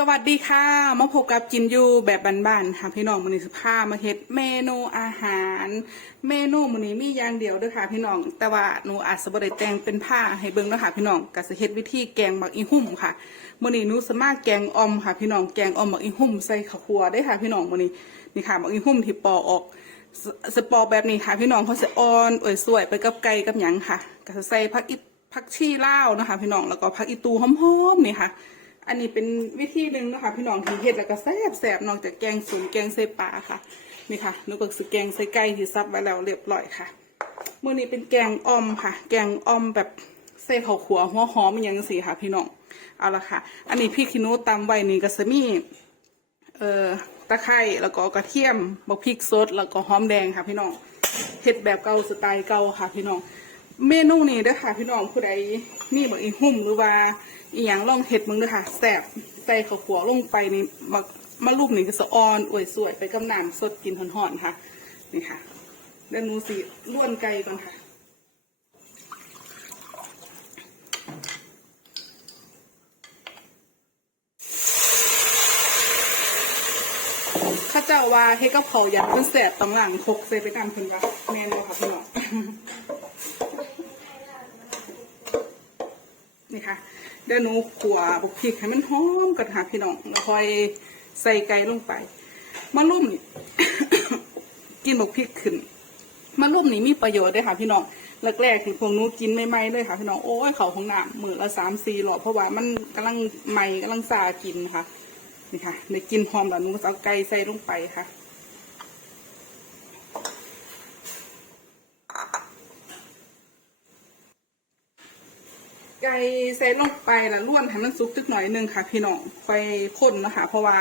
สวัสดีค่ะ มาพบกับกินยูแบบบ้านๆค่ะพี่น้องมือนี้สิพามาเฮ็ดเมนูอาหาร เมนูมือนี้มีอย่างเดียวเด้วยค่ะพี่น้อง แต่ว่าหนูอาจจะบ่ได้แต่งเป็นผ้าให้เบิ่งนะค่ะพี่น้องก็สิเฮ็ดวิธีแกงบักอีหุ่มค่ะมือนี้หนูสมาแกงออมค่ะพี่น้องแกงออมบักอีหุ่มใส่ข้าวคั่วได้ค่ะพี่น้องมือนี้นี่ค่ะบักอีหุ่มที่ปอออกสปอแบบนี้ค่ะ พี่น้องเขาสิอ่อนอวยสวยไปกับไก่กับหยังค่ะก็จะใส่ผักอีผักชีลาวนะคะ พี่น้องแล้วก็ผักอีตูหอมๆนี่ค่ะ อันนี้เป็นวิธีหนึ่งนะคะพี่น้องที่เฮ็ดแล้วก็แซ่บแซ่บนอกจากแกงสูงแกงใส่ปลาค่ะนี่ค่ะนึกว่าคือแกงใส่ไก่ที่ซับไว้แล้วเรียบร้อยค่ะมื้อนี้เป็นแกงอ่อมค่ะ แกงอ่อมแบบใส่ข้าวขัวหัวหอมอย่างสีค่ะ พี่น้องเอาละค่ะ อันนี้พี่คิโนตำไว้นี่ก็จะมีเอ่อตะไคร้แล้วก็กระเทียมบักพริกสดแล้วก็หอมแดงค่ะ พี่น้องเฮ็ดแบบเก่าสไตล์เก่าค่ะ พี่น้อง เมนูนี้เด้อค่ะ พี่น้องผู้ใดมีบักอีหุ่มหรือว่าอีหยังลองเฮ็ดมึงเด้อค่ะแซ่บใส่ข้าวขัวลงไปนี่มักมะลูกนี่ก็สะออนอวยสวยไปกับน้ำสดกินหอนๆค่ะ นี่ค่ะเดี๋ยวหนูสิล้วนไก่ก่อนค่ะข้าเจ้าว่าเฮ็ดกับเขาอยากเป็นแสบตำหลังคกใส่ไปตามเพิ่นว่าแม่นบ่ค่ะพี่น้อง นี่ค่ะ เดี๋ยวหนูขัวบุกพริกให้มันหอมก่อนค่ะพี่น้องแล้วค่อยใส่ไก่ลงไปมะลุ่มนี่ กินบุกพริกขึ้นมะลุ่มนี่มีประโยชน์ด้วยค่ะ พี่น้องแรกๆที่พวกหนูกินใหม่ๆเลยค่ะ พี่น้องโอ้ยเขาของหน้ำมือละสามสี่หลอดเพราะว่ามันกำลังใหม่กำลังซากินค่ะนี่ค่ะในกินหอมแล้วหนูก็เอาไก่ใส่ลงไปค่ะ ใส่ลงไปแล้วล้วนให้มันสุกจักหน่อยนึงค่ะ พี่น้องค่อยพ่นนะคะ เพราะว่า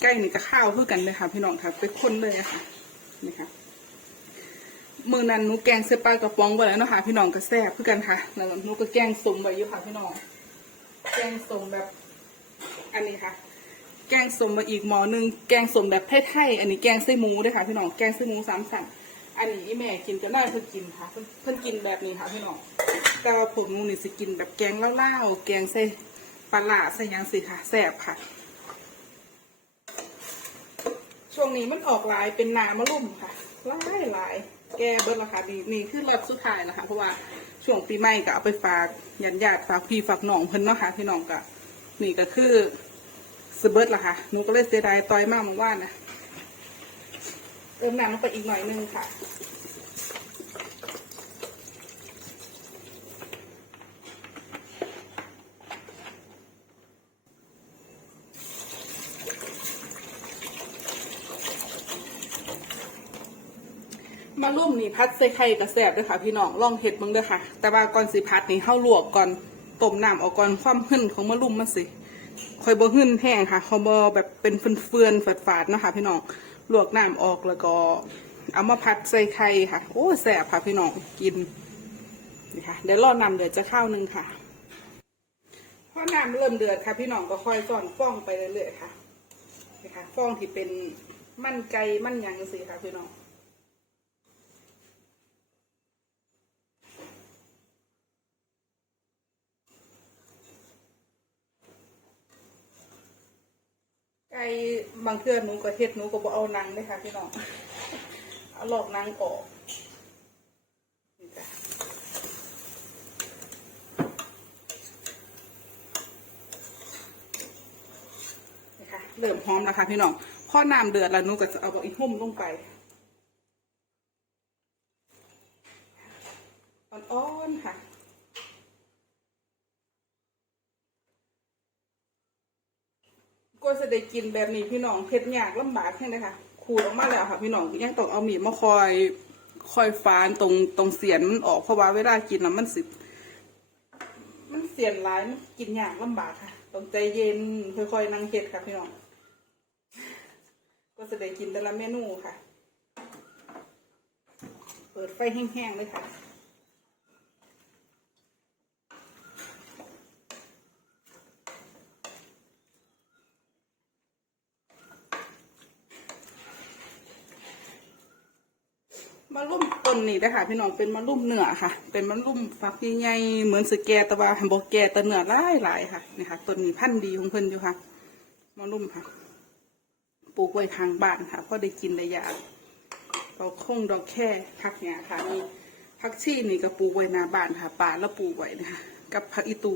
ไก่นี่ก็ข้าวคือกันเลยค่ะ พี่น้องค่ะไปพ่นเลยอะค่ะนี่ค่ะมือนั้นหนูแกงเสปลากระป๋องไปแล้วนะคะพี่น้องก็แซ่บคือกันค่ะแล้วหนูก็แกงสมไว้อยู่ค่ะ พี่น้องแกงสมแบบอันนี้ค่ะ แกงสมมาอีกหม้อหนึ่งแกงสมแบบไทยๆอันนี้แกงไส้หมูด้วยค่ะ พี่น้องแกงไส้หมูสามสัน อันนี้อีแม่กินจะได้เพิ่นกินค่ะ เพิ่นเพิ่นกินแบบนี้ค่ะพี่น้องแต่ว่าผมมูนี่สิกินแบบแกงเล่าๆแกงใส่ปลาหลาใส่ยังสิค่ะแซ่บค่ะ ช่วงนี้มันออกลายเป็นนามะลุ่มค่ะลายลายแกเบิดละค่ะนี่นี่คือรอบสุดท้ายแล้วค่ะ เพราะว่าช่วงปีใหม่ก็เอาไปฝากญาติญาติฝากพี่ฝากน้องเพิ่นเนาะค่ะพี่น้องก็นี่ก็คือสเบิร์ดละค่ะหนูก็เลยเสียดายต่อยมากเมื่อวานนะ เติมน้ำลงไปอีกหน่อยนึงค่ะ มาลุ่มนี่พัดใส่ไข่กระแสบด้วยค่ะพี่น้องลองเห็ดเบิ่งด้อค่ะ แต่ว่าก่อนสิพัดนี่เฮาลวกก่อนต้มน้ำออกก่อนความหึ่นของมะลุ่มมันสิคอยบ่หึ่นแห้งค่ะเขาบ่แบบเป็นเฟื่อนๆฝาดๆเนาะค่ะพี่น้อง ลวกน้ำออกแล้วก็ เอามาพัดใส่ไข่ค่ะ โอ้แสบค่ะพี่น้องกินนี่ค่ะเดี๋ยวรอน้ำเดือดจะข้าวหนึงค่ะพอน้ำเริ่มเดือดค่ะ พี่น้องก็ค่อยซ่อนฟองไปเรื่อยๆค่ะนี่ค่ะฟองที่เป็นมันไก่มันยังสิค่ะพี่น้อง ไก่ บางเทื่อหนูก็เฮ็ดหนูก็บ่เอานังเลยค่ะพี่น้องเอาหลอกนังออกนี่จ้ะนี่ค่ะเริ่มหอมแล้วค่ะพี่น้องพอน้ำเดือดแล้วหนูก็จะเอาบอกอีหุ่มลงไปอ่อนๆค่ะ จะได้กินแบบนี้พี่น้องเผ็ดยากลำบากแค่ไหนคะขูดออกมาแล้วค่ะ พี่น้องยังต้องเอาหมีมาคอย คอยฟานตรงตรงเสียนมันออกเพราะว่าเวลากินน่ะมันสิมันเสียนร้ายมันกินยากลำบากค่ะต้องใจเย็นค่อยๆนั่งเฮ็ดค่ะพี่น้อง ก็จะได้กินแต่ละเมนูค่ะ เปิดไฟแห้งๆเลยค่ะ ลุ่มต้นนี่นะคะพี่น้องเป็นมะลุ่มเนื้อค่ะ เป็นมะลุ่มฝักใหญ่ๆเหมือนสแกแต่ว่าหันบอกแกแต่เนื้อหลายหลายๆค่ะนี่ค่ะต้นนี้พันธุ์ดีของเพิ่นอยู่ค่ะมะลุ่มค่ะ ปลูกไว้ทางบ้านค่ะเพราะได้กินได้ยากเราคงดอกแค่ผักเนี่ยค่ะมีผักชีนี่ก็ปลูกไว้หน้าบ้านค่ะป่าแล้วปลูกไว้นะคะกับผักอีตู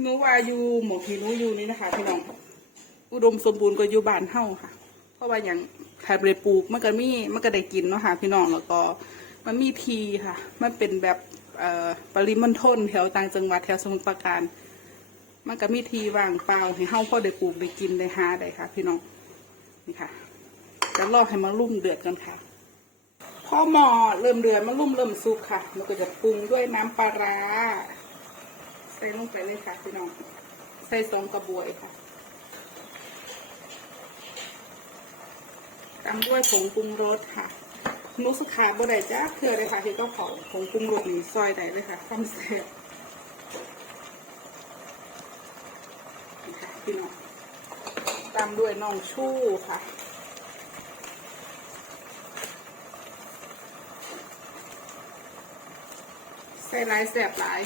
หนูว่าอยู่หมองที่หนูอยู่นี่นะคะ พี่น้องอุดมสมบูรณ์ก็อยู่บ้านเฮาค่ะ เพราะว่าอย่าง ใครไปปลูกมันก็มีมันก็ได้กินเนาะค่ะพี่น้องแล้วก็มันมีทีค่ะ มันเป็นแบบเอ่อปริมณฑลแถวต่างจังหวัดแถวสมุทรปราการ มันก็มีทีว่างเปล่าให้เฮาพอได้ปลูกได้กินได้หาได้ค่ะ พี่น้องนี่ค่ะจะรอให้มันรุ่มเดือดกันค่ะพอหม้อเริ่มเดือดมันรุ่มเริ่มสุกค่ะเราก็จะปรุงด้วยน้ำปลาร้าใส่ลงไปเลยค่ะพี่น้องใส่สองกระบวยค่ะ ตามด้วยผงปรุงรสค่ะนุสขาบดได้จ้าเพื่อเลยค่ะที่ต้องเผาผงปรุงรสนี่ซอยได้เลยค่ะความแซ่บนี่ค่ะพี่น้องตามด้วยน้องชู่ค่ะใส่หลายแสบหลาย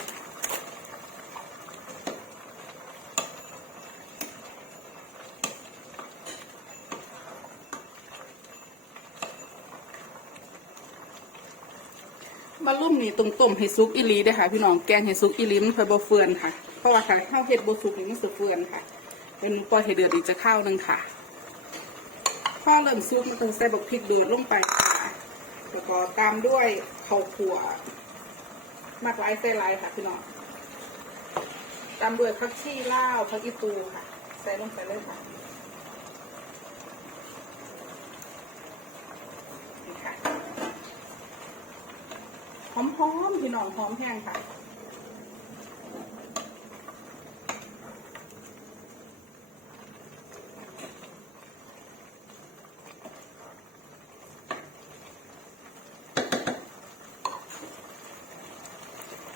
มาลุ่มนี่ตรงต้มให้ซุกอีลีเด้ค่ะ พี่น้องแกงให้ซุกอีลีมันค่อยบ่เฟือนค่ะ เพราะว่าถ้าข้าวเห็ดบ่สุกนี่มันสิเฟือนค่ะเป็นปล่อยให้เดือดอีกจะข้าวหนึงค่ะพอเริ่มซุกมันต้องใส่บักพริกดูดลงไปค่ะแล้วก็ตามด้วยข้าวคั่วมากหลายใส่หลค่ะพี่น้องตามด้วยผักชีลาวผักอีตูค่ะ ใส่ลงไปเลยค่ะนี่ค่ะ หอมๆ พี่น้องหอมแห้งค่ะ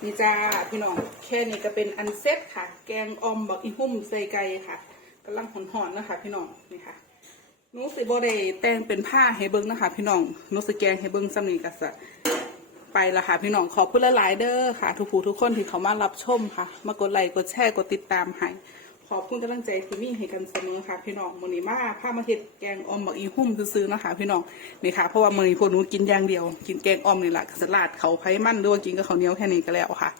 นี่จ้าพี่น้องแค่นี้ก็เป็นอันเซ็ตค่ะ แกงออมบักอีหุ่มใส่ไก่ค่ะกำลังหอนๆนะคะพี่น้องนี่ค่ะนูสิบได้แต่งเป็นผ้าให้เบิ้งนะคะพี่น้องนูสิแกงให้เบิ้งสำนีกษัตริย์ ไปละค่ะ พี่น้องขอบคุณหลายๆเด้อค่ะ ทุกผู้ทุกคนที่เขามารับชมค่ะ มากดไลค์กดแชร์กดติดตามให้ขอบคุณกำลังใจที่มีให้กันเสมอค่ะ พี่น้องมือนี้มาพามาเฮ็ดแกงออมบักอีหุ่มซื้อๆนะคะพี่น้องนี่ค่ะเพราะว่ามือนี้พวกหนูกินอย่างเดียว กินแกงออมนี่แหละสลัดเขาไผ่มันด้วยกินกับข้าวเหนียวแค่นี้ก็แล้วค่ะ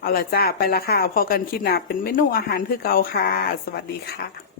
เอาละจ้าไปละค่ะพอกันคิดหนาเป็นเมนูอาหารคือเก่าค่ะ สวัสดีค่ะ